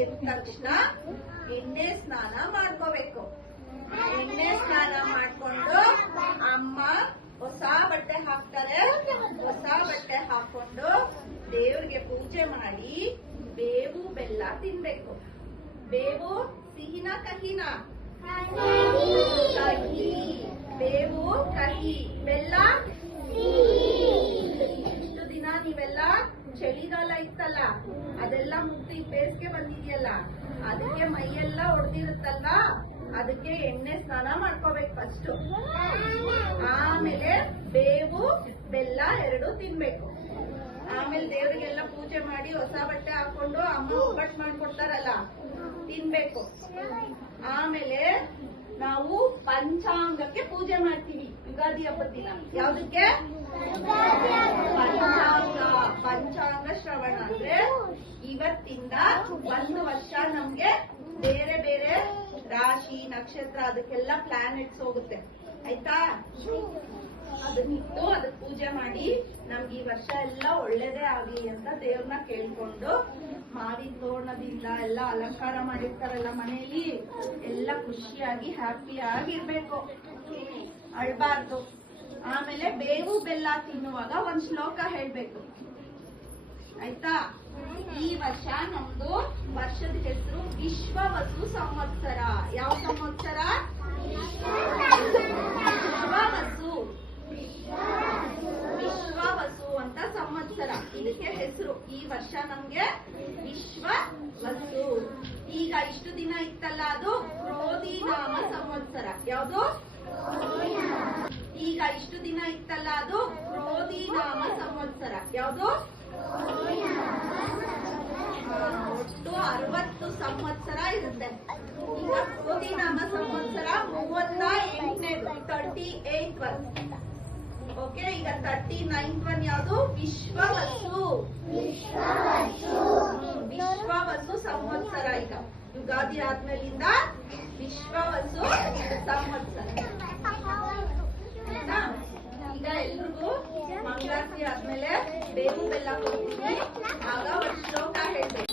ಎದ್ದ ತಕ್ಷಣ ಎಣ್ಣೆ ಸ್ನಾನ ಮಾಡ್ಕೋಬೇಕು. ಎಣ್ಣೆ ಸ್ನಾನ ಮಾಡ್ಕೊಂಡು ಅಮ್ಮ ಹೊಸ ಬಟ್ಟೆ ಹಾಕ್ತಾರೆ. ಹೊಸ ಬಟ್ಟೆ ಹಾಕೊಂಡು ದೇವ್ರಿಗೆ ಪೂಜೆ ಮಾಡಿ ಬೇವು ಬೆಲ್ಲ ತಿನ್ಬೇಕು. ಬೇವು ಸಿಹಿನ ಕಹಿನ? ಕಹಿ. ಬೇವು ಕಹಿ, ಬೆಲ್ಲ ಇಷ್ಟು ದಿನ ನೀವೆಲ್ಲ ಚಳಿಗಾಲ ಇತ್ತಲ್ಲ, ಅದೆಲ್ಲ ಮುಗ್ದು ಬೇಸಿಗೆ ಬಂದಿದೆಯಲ್ಲ, ಅದಕ್ಕೆ ಮೈಯೆಲ್ಲ ಹೊಡೆದಿರುತ್ತಲ್ವಾ, ಅದಕ್ಕೆ ಎಣ್ಣೆ ಸ್ನಾನ ಮಾಡ್ಕೋಬೇಕು ಫಸ್ಟ್. ಆಮೇಲೆ ಬೇವು ಬೆಲ್ಲ ಎರಡು ತಿನ್ಬೇಕು. ಆಮೇಲೆ ದೇವರಿಗೆಲ್ಲ ಪೂಜೆ ಮಾಡಿ ಹೊಸ ಬಟ್ಟೆ ಹಾಕೊಂಡು ಅಮ್ಮ ಒಬ್ಬಟ್ಟು ಮಾಡ್ಕೊಡ್ತಾರಲ್ಲ, ತಿನ್ಬೇಕು. ಆಮೇಲೆ ನಾವು ಪಂಚಾಂಗಕ್ಕೆ ಪೂಜೆ ಮಾಡ್ತೀವಿ ಯುಗಾದಿ ಹಬ್ಬದ ದಿನ. ಯಾವ್ದಕ್ಕೆ? ಪಂಚಾಂಗ ಶ್ರವಣ ಅಂದ್ರೆ ಇವತ್ತಿಂದ ಒಂದು ವರ್ಷ ನಮ್ಗೆ ಬೇರೆ ಬೇರೆ ರಾಶಿ ನಕ್ಷತ್ರ ಅದಕ್ಕೆಲ್ಲ ಪ್ಲಾನೆಟ್ಸ್ ಹೋಗುತ್ತೆ, ಆಯ್ತಾ? ಅದನ್ನಿಟ್ಟು ಅದಕ್ಕೆ ಪೂಜೆ ಮಾಡಿ ನಮ್ಗೆ ಈ ವರ್ಷ ಎಲ್ಲ ಒಳ್ಳೇದೇ ಆಗ್ಲಿ ಅಂತ ದೇವ್ರನ್ನ ಕೇಳ್ಕೊಂಡು ಮಾವಿನ ತೋರಣದಿಂದ ಎಲ್ಲ ಅಲಂಕಾರ ಮಾಡಿರ್ತಾರಲ್ಲ ಮನೆಯಲ್ಲಿ, ಎಲ್ಲ ಖುಷಿಯಾಗಿ ಹ್ಯಾಪಿಯಾಗಿರ್ಬೇಕು, ಅಳ್ಬಾರ್ದು. ಆಮೇಲೆ ಬೇವು ಬೆಲ್ಲ ತಿನ್ನುವಾಗ ಒಂದ್ ಶ್ಲೋಕ ಹೇಳ್ಬೇಕು, ಆಯ್ತಾ? ಈ ವರ್ಷ ನಮ್ದು ವರ್ಷದ ಹೆಸರು ವಿಶ್ವವಸು ಸಂವತ್ಸರ. ಯಾವ ಸಂವತ್ಸರ? ವಿಶ್ವವಸು. ವಿಶ್ವವಸು ಅಂತ ಸಂವತ್ಸರ ಇದಕ್ಕೆ ಹೆಸರು. ಈ ವರ್ಷ ನಮ್ಗೆ ವಿಶ್ವವಸು. ಈಗ ಇಷ್ಟು ದಿನ ಇತ್ತಲ್ಲ, ಅದು ಕ್ರೋಧಿ ನಾಮ ಸಂವತ್ಸರ. ಯಾವುದು? ಈಗ ಇಷ್ಟು ದಿನ ಇತ್ತಲ್ಲ, ಅದು ಕ್ರೋಧಿ ನಾಮ ಸಂವತ್ಸರ. ಯಾವುದು? ಒಟ್ಟು 60 ಸಂವತ್ಸರ ಇರುತ್ತೆ. ಈಗ ಕ್ರೋಧಿ ನಾಮ ಸಂವತ್ಸರ 38ನೇದು, 38th ವರ್ಷ. ಓಕೆ, ಈಗ 39th ಒನ್ ಯಾವುದು? ವಿಶ್ವವಸು. ವಿಶ್ವವಸು ಸಂವತ್ಸರ. ಈಗ ಯುಗಾದಿ ಆದ್ಮೇಲಿಂದ ವಿಶ್ವವಸು ಸಂವತ್ಸರ. ಈಗ ಎಲ್ರಿಗೂ ಮಂಗಳಾರತಿ ಆದ್ಮೇಲೆ ಬೇವು ಬೆಲ್ಲ ಕೊಡ್ತೀನಿ. ಆಗ ಒಂದು ಶ್ಲೋಕ ಹೇಳ್ಬೇಕು.